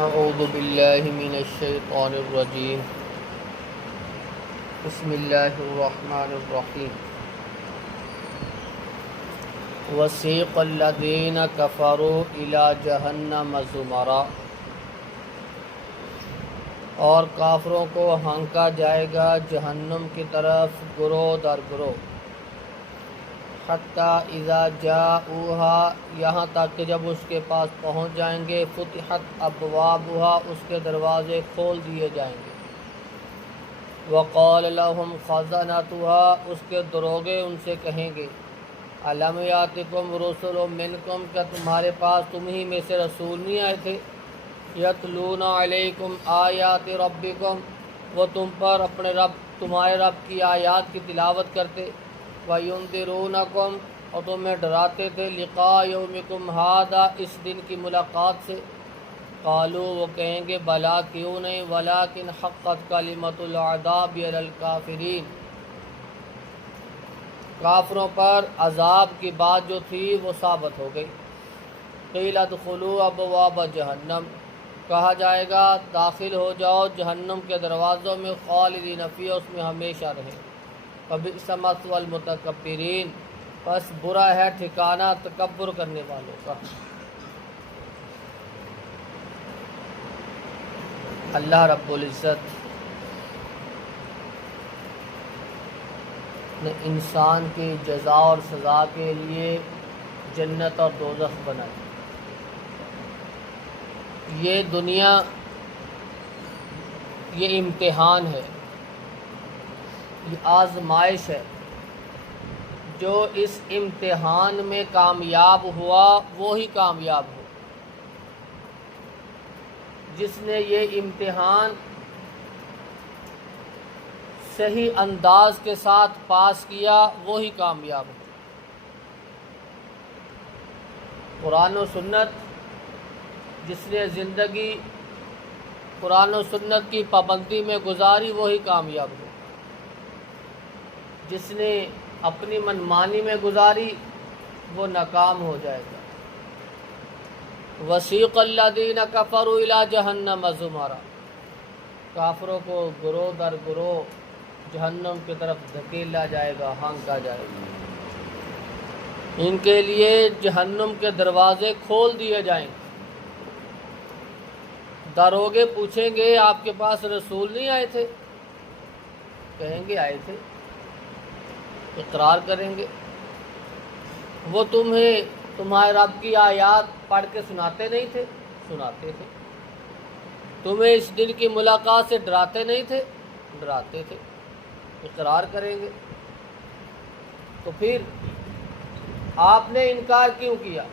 اعوذ باللہ من الشیطان الرجیم بسم اللہ الرحمن الرحیم وسیق الذین کفروا الی جہنم زمرا، اور کافروں کو ہانکا جائے گا جہنم کی طرف گروہ در گروہ، حتیٰ اذا جاؤہا، یہاں تک کہ جب اس کے پاس پہنچ جائیں گے، فتحت ابوابہا، اس کے دروازے کھول دیے جائیں گے، وقال لہم خزنتہا، اس کے دروغے ان سے کہیں گے، الم یاتکم رسل منکم، کیا تمہارے پاس تم ہی میں سے رسول نہیں آئے تھے، یتلون علیکم آیات ربکم، وہ تم پر اپنے تمہارے رب کی آیات کی تلاوت کرتے، وَيُنذِرُونَكُمْ، اور تمہیں ڈراتے تھے، لقاء یومکم ھذا، اس دن کی ملاقات سے، قالوا، وہ کہیں گے، بلا کیوں نہیں، ولیکن حقت کلمۃ العذاب علی الکافرین، کافروں پر عذاب کی بات جو تھی وہ ثابت ہو گئی، قیل ادخلوا ابواب جہنم، کہا جائے گا داخل ہو جاؤ جہنم کے دروازوں میں، خالدین فیہا، اس میں ہمیشہ رہیں، فبئس مثوی المتکبرین، پس برا ہے ٹھکانہ تکبر کرنے والوں کا۔ اللہ رب العزت نے انسان کی جزا اور سزا کے لیے جنت اور دوزخ بنائی۔ یہ دنیا یہ امتحان ہے، یہ آزمائش ہے، جو اس امتحان میں کامیاب ہوا وہی کامیاب ہو، جس نے یہ امتحان صحیح انداز کے ساتھ پاس کیا وہی کامیاب ہو۔ قرآن و سنت، جس نے زندگی قرآن و سنت کی پابندی میں گزاری وہی کامیاب ہو، جس نے اپنی منمانی میں گزاری وہ ناکام ہو جائے گا۔ وسیق الذین کفروا الی جہنم زمرا، کافروں کو گروہ در گروہ جہنم کی طرف دھکیلا جائے گا، ہانکا جائے گا، ان کے لیے جہنم کے دروازے کھول دیے جائیں گے۔ داروغے پوچھیں گے آپ کے پاس رسول نہیں آئے تھے؟ کہیں گے آئے تھے، اقرار کریں گے، وہ تمہیں تمہارے رب کی آیات پڑھ کے سناتے نہیں تھے؟ سناتے تھے۔ تمہیں اس دن کی ملاقات سے ڈراتے نہیں تھے؟ ڈراتے تھے، اقرار کریں گے۔ تو پھر آپ نے انکار کیوں کیا؟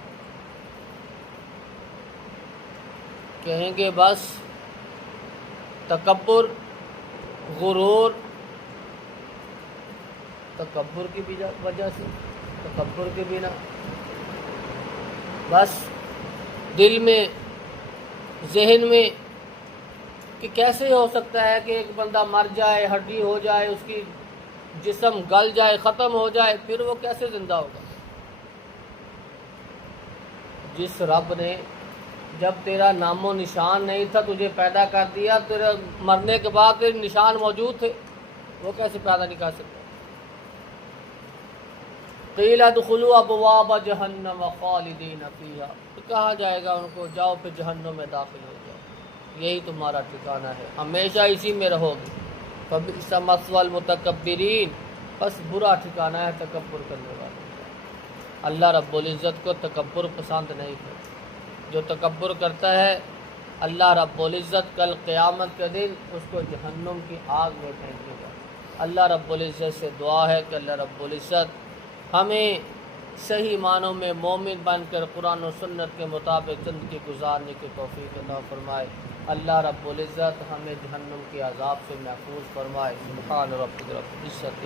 کہیں گے بس تکبر، غرور، تکبر کی وجہ سے، تکبر کے بنا، بس دل میں، ذہن میں کہ کیسے ہو سکتا ہے کہ ایک بندہ مر جائے، ہڈی ہو جائے، اس کی جسم گل جائے، ختم ہو جائے، پھر وہ کیسے زندہ ہوگا؟ جس رب نے جب تیرا نام و نشان نہیں تھا تجھے پیدا کر دیا، تیرے مرنے کے بعد تیرے نشان موجود تھے، وہ کیسے پیدا نہیں کر سکتا؟ قیل ادخلوا ابواب جہنم خالدین فیہا، کہا جائے گا ان کو جاؤ پھر جہنم میں داخل ہو جاؤ، یہی تمہارا ٹھکانہ ہے، ہمیشہ اسی میں رہو گے، فبئس مثوی المتکبرین، بس برا ٹھکانہ ہے تکبر کرنے والوں کا۔ اللہ رب العزت کو تکبر پسند نہیں ہے، جو تکبر کرتا ہے اللہ رب العزت کل قیامت کے دن اس کو جہنم کی آگ میں پھینکے گا۔ اللہ رب العزت سے دعا ہے کہ اللہ رب العزت ہمیں صحیح معنوں میں مومن بن کر قرآن و سنت کے مطابق زندگی گزارنے کی توفیق عطا فرمائے۔ اللہ رب العزت ہمیں جہنم کے عذاب سے محفوظ فرمائے۔ سبحان ربک رب العزت